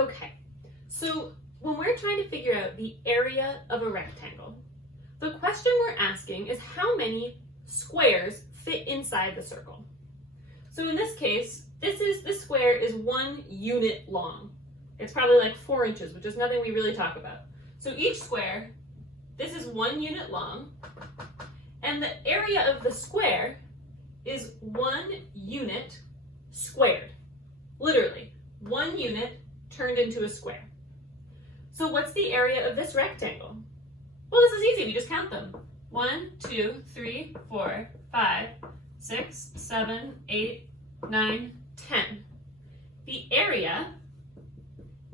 Okay, so when we're trying to figure out the area of a rectangle, the question we're asking is how many squares fit inside the circle. So in this case, this square is 1 unit long. It's probably like 4 inches, which is nothing we really talk about. So each square, this is 1 unit long, and the area of the square is 1 unit squared. Literally, 1 unit turned into a square. So what's the area of this rectangle? Well, this is easy, we just count them. 1, 2, 3, 4, 5, 6, 7, 8, 9, 10. The area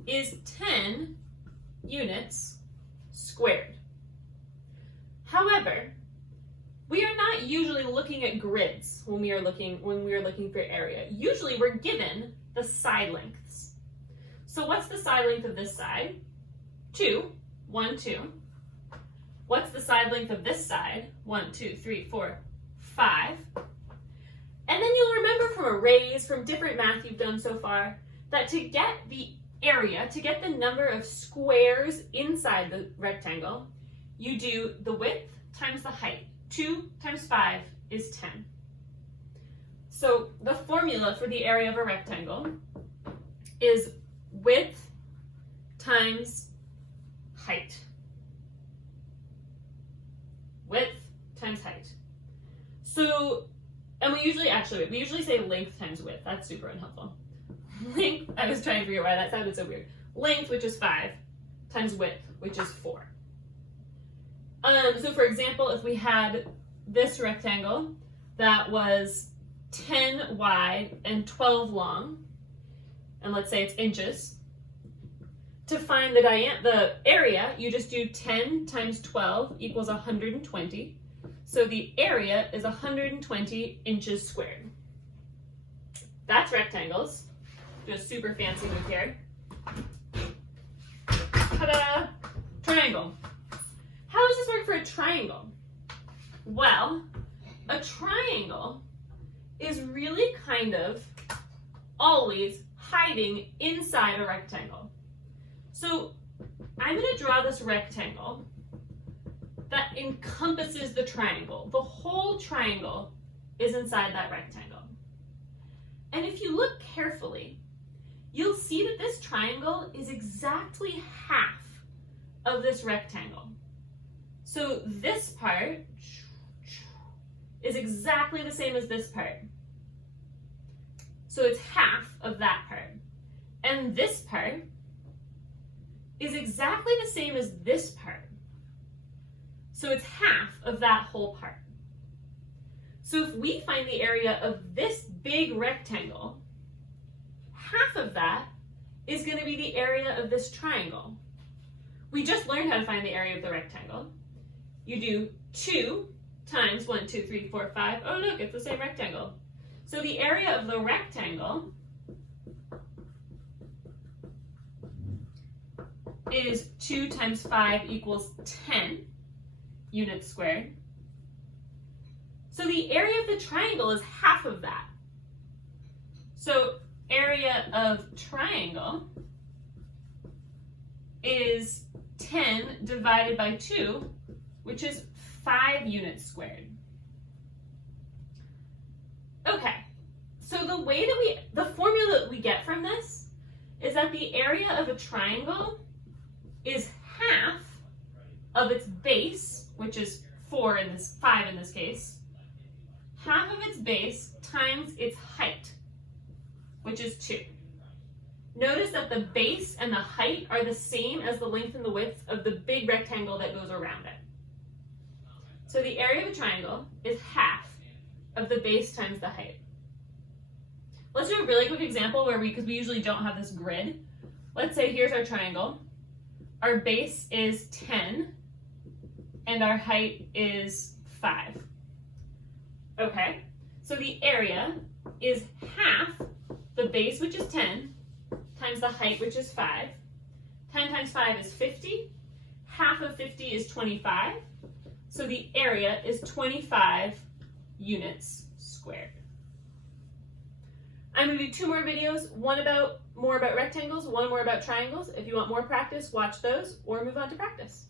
is 10 units squared. However, we are not usually looking at grids when we are looking for area. Usually we're given the side lengths. So what's the side length of this side? 2, 1, 2. What's the side length of this side? 1, 2, 3, 4, 5. And then you'll remember from arrays, from different math you've done so far, that to get the area, to get the number of squares inside the rectangle, you do the width times the height. 2 times 5 is 10. So the formula for the area of a rectangle is width times height. Width times height. So, and we usually say length times width. That's super unhelpful. Length, I was trying to figure out why that sounded so weird. Length, which is 5, times width, which is 4. So for example, if we had this rectangle that was 10 wide and 12 long, and let's say it's inches, to find the area, you just do 10 times 12 equals 120. So the area is 120 inches squared. That's rectangles. Do a super fancy move here. Ta-da! Triangle. How does this work for a triangle? Well, a triangle is really kind of always hiding inside a rectangle. So I'm going to draw this rectangle that encompasses the triangle. The whole triangle is inside that rectangle. And if you look carefully, you'll see that this triangle is exactly half of this rectangle. So this part is exactly the same as this part. So it's half of that part. And this part is exactly the same as this part. So it's half of that whole part. So if we find the area of this big rectangle, half of that is going to be the area of this triangle. We just learned how to find the area of the rectangle. You do 2 times 1, 2, 3, 4, 5. Oh, look, it's the same rectangle. So the area of the rectangle is 2 times 5 equals 10 units squared. So the area of the triangle is half of that. So area of triangle is 10 divided by 2, which is 5 units squared. Okay, so the formula that we get from this is that the area of a triangle is half of its base, which is 5 in this case, half of its base times its height, which is 2. Notice that the base and the height are the same as the length and the width of the big rectangle that goes around it. So the area of a triangle is half of the base times the height. Let's do a really quick example because we usually don't have this grid. Let's say here's our triangle. Our base is 10 and our height is 5. Okay, so the area is half the base, which is 10, times the height, which is 5. 10 times 5 is 50. Half of 50 is 25. So the area is 25 units squared. I'm going to do 2 more videos, one more about rectangles, one more about triangles. If you want more practice, watch those or move on to practice.